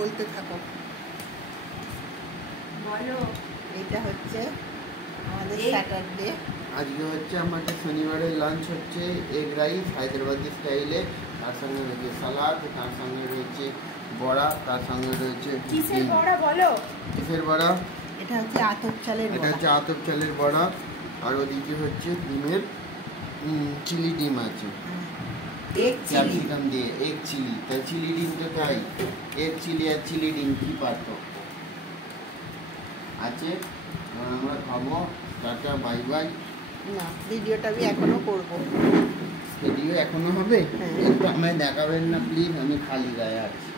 বলতে থাকো। বলো। এটা হচ্ছে আমাদের স্যাটারডে। আজকে হচ্ছে আমাদের শনিবারের লাঞ্চ হচ্ছে এগ রাইস হায়দ্রাবাদি স্টাইলে, তার সঙ্গে রয়েছে সালাদ, তার সঙ্গে রয়েছে বড়া, তার সঙ্গে রয়েছে কিসের বড়া বলো? কিসের বড়া? এটা হচ্ছে আতপ চালের এটা বড়া। হচ্ছে আতপ চালের বড়া। আর ওদিকে হচ্ছে ডিমের চিলি ডিম আছে, এগ চিলি। ক্যাপসিকাম দিয়ে এগ চিলি। তা চিলি ডিম তো তাই, এগ চিলি আর চিলি ডিম কি পার্থক্য আছে? আমরা খাবো। Tata, bye bye. না, ভিডিওটা আমি এখনো করবো। ভিডিও এখনো হবে? হ্যাঁ। একটু আমায় দেখাবেন না প্লিজ, আমি খালি গায়ে আছি।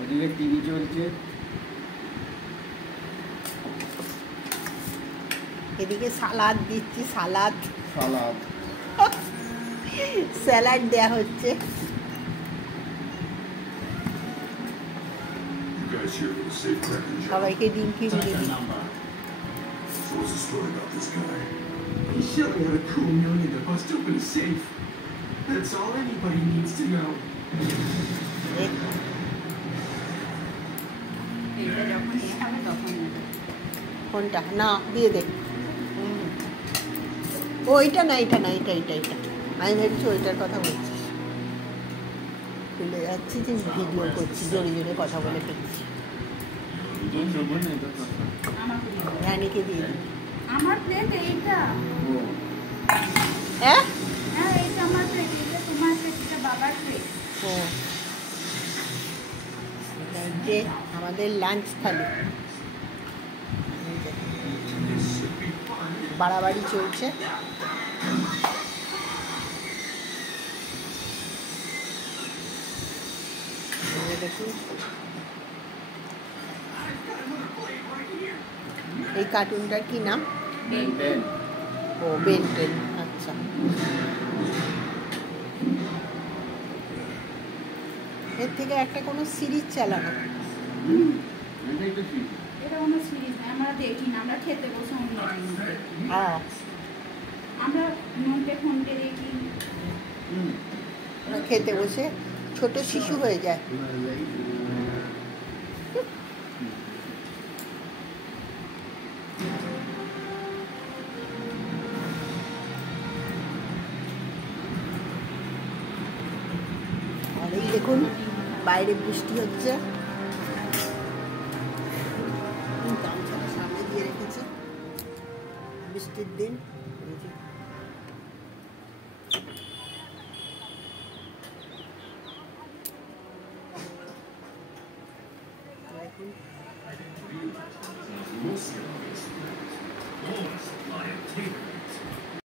ওদিকে টিভি চলছে, এদিকে সালাদ দিচ্ছি, সালাদ সালাদ স্যালাড দেয়া হচ্ছে। সবাইকে ডিম কি বলে দিই। What's the story about this guy? He showed me how to cool $1 million to bust open a safe. That's all anybody needs to know. এটা যখন এ হবে তখন কোনটা? না, দিয়ে দে। ওইটা না, এটা না, এটা এটা এটা আমি ভেবেছি ওইটার কথা বলছিস। ভুলে যাচ্ছি যে ভিডিও করছি, জোরে জোরে কথা বলে ফেলছি। রানীকে দিয়ে দিই। আমার প্লেট এইটা। হ্যাঁ, হ্যাঁ এইটা আমার প্লেট, এটা তোমার প্লেট, এটা বাবার প্লেট। ও যে আমাদের লাঞ্চ থালি বাড়াবাড়ি চলছে। দেখুন এই কার্টুনটার কি নাম? ও, বেন 10। আচ্ছা, এর থেকে একটা কোনো সিরিজ চালানো। এটা কোনো সিরিজ না, আমরা দেখি না, আমরা খেতে বসে অন্য জিনিস দেখি। হ্যাঁ, আমরা নন্টে ফোনটে দেখি। ওরা খেতে বসে ছোট শিশু হয়ে যায়। আর এই দেখুন বাইরে বৃষ্টি হচ্ছে, গামছাটা সামনে দিয়ে রেখেছি, বৃষ্টির দিন।